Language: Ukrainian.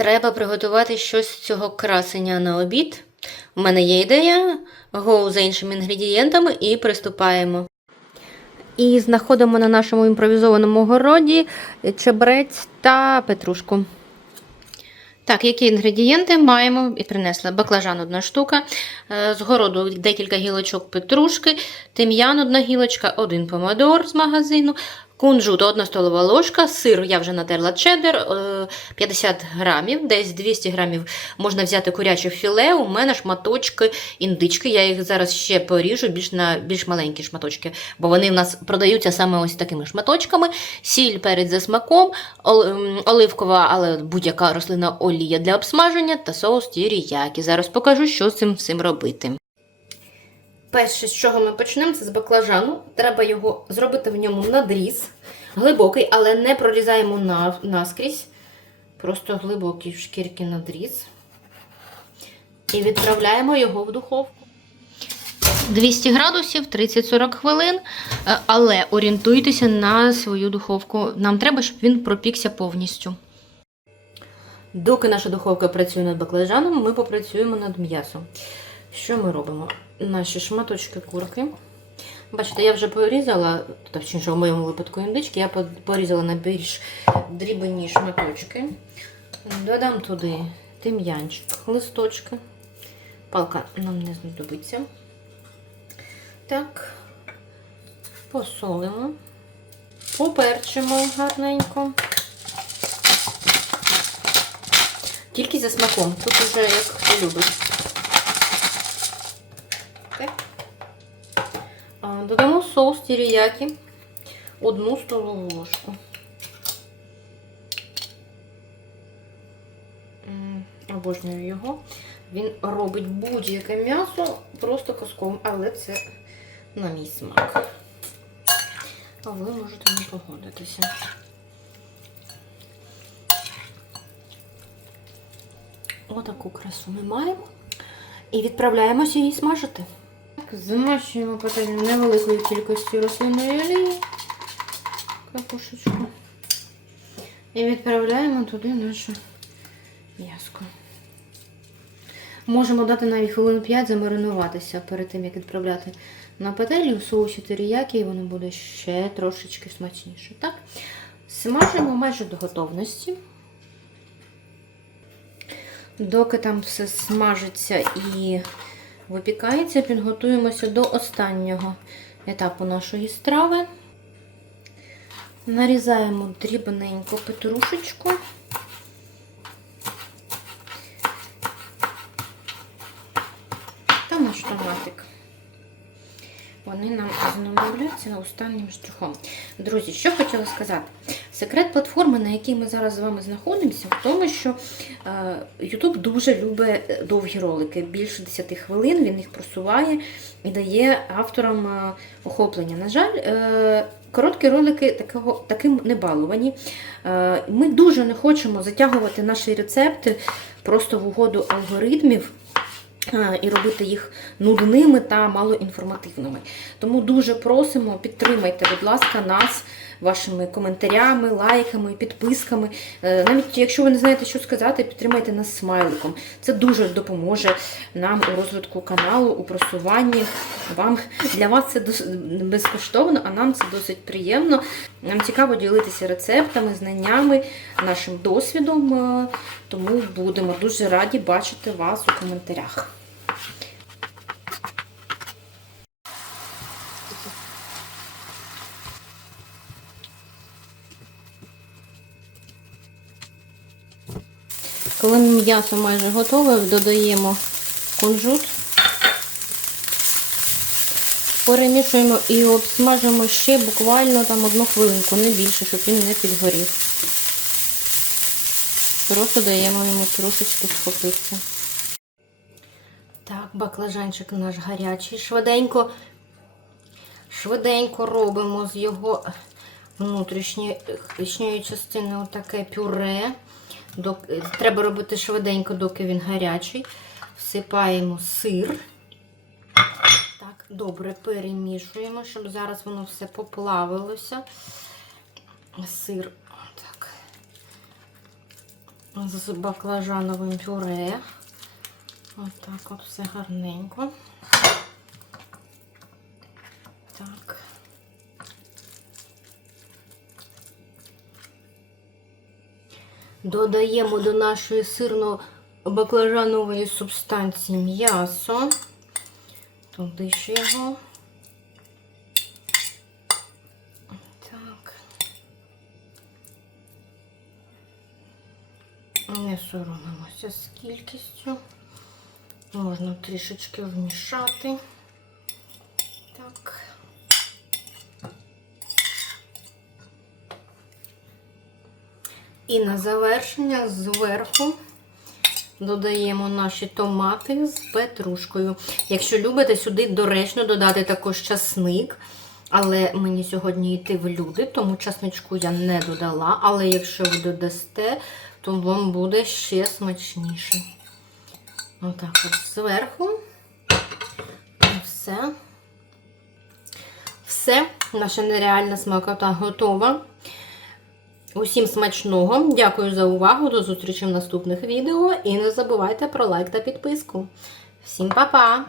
Треба приготувати щось з цього красення на обід. У мене є ідея. Гоу за іншими інгредієнтами і приступаємо. І знаходимо на нашому імпровізованому городі чебрець та петрушку. Так, які інгредієнти маємо і принесла баклажан одна штука, е, з городу декілька гілочок петрушки, тим'ян одна гілочка, один помидор з магазину, кунжут одна столова ложка, сир я вже натерла чеддер, е, 50 грамів, десь 200 грамів можна взяти куряче філе. У мене шматочки індички. Я їх зараз ще поріжу більш на більш маленькі шматочки, бо вони в нас продаються саме ось такими шматочками. Сіль перець за смаком, ем, оливкова, але будь-яка рослина олія для обсмаження та соус тіріякі. Зараз покажу, що з цим всім робити. Перше, з чого ми почнемо, це з баклажану. Треба його зробити в ньому надріз. Глибокий, але не прорізаємо на, наскрізь. Просто глибокий в шкірки надріз. І відправляємо його в духовку. 200 градусів, 30-40 хвилин, е, але орієнтуйтеся на свою духовку. Нам треба, щоб він пропікся повністю. Доки наша духовка працює над баклажаном, ми попрацюємо над м'ясом. Що ми робимо? Наші шматочки курки. Бачите, я вже порізала, точніше, в моєму випадку індички, я порізала на більш дрібні шматочки. Додам туди тим'янчик, листочки. Палка нам не знадобиться. Так, посолимо, поперчимо гарненько. Тільки за смаком. Тут вже як любить. Так. Додамо соус тіріякі. Одну столову ложку. Обожнюю його. Він робить будь-яке м'ясо просто казковим, але це на мій смак. А ви можете не погодитися. Отаку красу ми маємо. І відправляємося її смажити. Змащуємо пательню невеликою кількістю рослинної олії. Капушечку. І відправляємо туди наше м'яско. Можемо дати навіть хвилин 5 замаринуватися перед тим, як відправляти на пательню в соусі теріякі, і воно буде ще трошечки смачніше. Так? Смажимо майже до готовності. Доки там все смажиться і випікається, підготуємося до останнього етапу нашої страви. Нарізаємо дрібненько петрушечку. Та наш томатик. Вони нам знадобляться останнім штрихом. Друзі, що хотіла сказати? Секрет платформи, на якій ми зараз з вами знаходимося, в тому, що е, YouTube дуже любить довгі ролики. Більше 10 хвилин він їх просуває і дає авторам е, охоплення. На жаль, е, короткі ролики такого, таким не баловані. Е, ми дуже не хочемо затягувати наші рецепти просто в угоду алгоритмів. е, І робити їх нудними та малоінформативними. Тому дуже просимо, підтримайте, будь ласка, нас вашими коментарями, лайками, підписками. Е, Навіть якщо ви не знаєте, що сказати, підтримайте нас смайликом. Це дуже допоможе нам у розвитку каналу, у просуванні. Вам для вас це безкоштовно, а нам це досить приємно. Нам цікаво ділитися рецептами, знаннями, нашим досвідом. е, Тому будемо дуже раді бачити вас у коментарях. Коли м'ясо майже готове, додаємо кунжут, перемішуємо і обсмажимо ще буквально там одну хвилинку, не більше, щоб він не підгорів. Просто даємо йому трошечки схопитися. Так, баклажанчик наш гарячий. Швиденько, швиденько робимо з його внутрішньої частини отаке пюре. Док- Треба робити швиденько, доки він гарячий. Всипаємо сир. Так, добре перемішуємо, щоб зараз воно все поплавилося. Сир. Так. з баклажановим пюре. Отак от все гарненько. Додаємо до нашої сирно-баклажанової субстанції м'ясо. Туди ж його. Так. Не соромимося з кількістю. Можна трішечки вмішати. Так. І на завершення зверху додаємо наші томати з петрушкою. Якщо любите, сюди доречно додати також часник. Але мені сьогодні йти в люди, тому часничку я не додала. Але якщо ви додасте, то вам буде ще смачніше. Отак от зверху. І все. Все, наша нереальна смакота готова. Усім смачного. Дякую за увагу. До зустрічі в наступних відео. І не забувайте про лайк та підписку. Всім па-па!